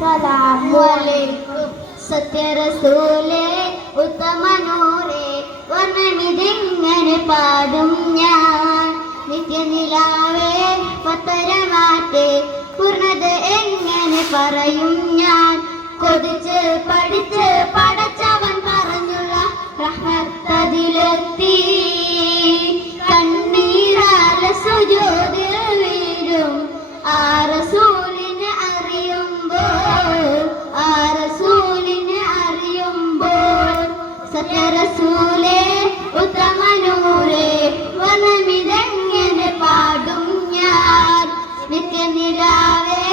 അസ്സലാമലൈക്കും. സത്യറസൂലേ ഉത്തമനൂരേ വർണ്ണമിതെങ്ങനെ പാടും ഞാൻ. നിത്യനിലാവേ പത്തരമാറ്റേ പൂർണ്ണത എങ്ങനെ പറയും ഞാൻ. കൊതിച്ച് പഠിച്ച് പടച്ചവൻ പറഞ്ഞുള്ള റഹ്മത്തതിലെത്തി. കണ്ണീരാല സുജൂദിൽ വീഴും ആ റസൂലിനെ അറിയുമ്പോൾ, ആ റസൂലിനെ അറിയുമ്പോൾ. സത്യറസൂലേ ഉത്തമനൂരേ വനമിതെങ്ങനെ പാടും ഞാൻ. നിത്യനിലാവേ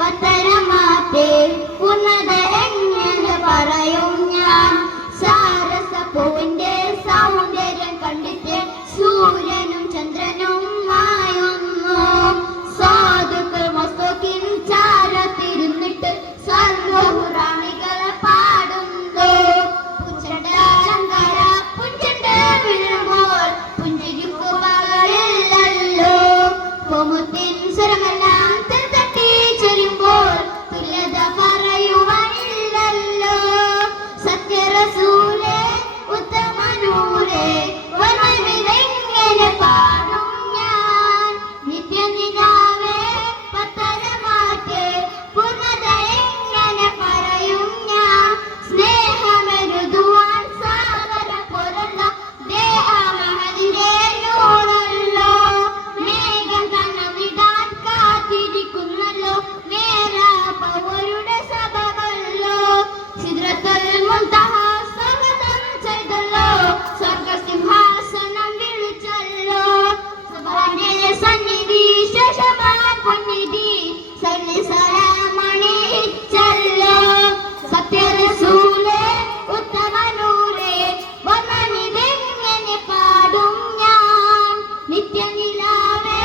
പത്തരമാറ്റേ പൂർണ്ണത എങ്ങനെ പറയും ഞാൻ. സാരസപ്പൂവിന്റെ സൗന്ദര്യം കണ്ടിട്ട് സൂര്യനും ചന്ദ്രനും മായുന്നു. സാധുക്കൾ മസ്തോക്കിൻ ചാരത്തിരുന്നിട്ട് സർവ്വഹുറാണികളെ പാടുന്നു. പുഞ്ചണ്ടാലങ്കര പുഞ്ചണ്ട് വീഴുമ്പോൾ പുഞ്ചിരിക്കു പകലില്ലല്ലോ. കൊമുത്തിൻ സ്വരമെല്ലാം തട്ടി ചെല്ലുമ്പോൾ തുല്യത പറയുവാനില്ലല്ലോ. സത്യറസൂലേ ഉത്തമനൂരേ വനമിതെങ്ങനെ പാടും ഞാൻ. നിത്യനിലാവേ പത്തരമാറ്റേ പൂർണ്ണത എങ്ങനെ പറയും ഞാൻ. സ്നേഹമെഴുതുവാൻ സാഗര പോലുള്ള ദേഹമഹതിന്റെ നൂറല്ലോ. മേഘം കണ്ണമിടാൻ കാത്തിരിക്കുന്നല്ലോ മേലാപ്പവരുടെ സഭകളല്ലോ. സിദ്റത്തുൽ മുൻതഹ സ്വാഗതം ചെയ്തല്ലോ, സ്വർഗസിംഹാസനം വിളിച്ചല്ലോ. സുബ്ഹാന്റെ സന്നിധി ശേഷമാൻ പൊന്നിധി സല്ലി സലാമണിച്ചല്ലോ. സത്യറസൂലേ ഉത്തമനൂരേ വനമിതെങ്ങനെ പാടും ഞാൻ. നിത്യനിലാവേ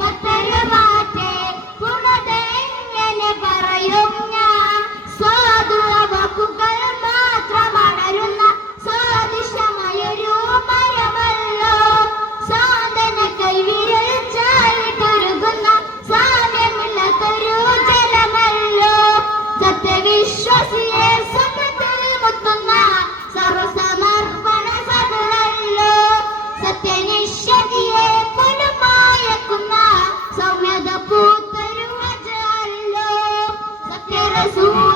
പത്തരമാറ്റേ പൂർണ്ണത എങ്ങനെ പറയും ഞാൻ. സാധു വാക്കുകൾ മാത്രമണരുന്ന സാദിശമായൊരു മരമല്ലോ. സാധന കൈവിരൽ ചായിട്ടൊരുകുന്ന സാമ്യമില്ലാത്തൊരു ജലമല്ലോ. സത്യവിശ്വാസിയെ സ്വപ്നത്തിൽ മുത്തുന്ന സർവസമർപ്പണ സദല്ലോ. സത്യനിശ്ചതിയെ പോലും മായക്കുന്ന സൗമ്യത പൂത്തൊരു വജല്ലോ. സത്യറസൂലേ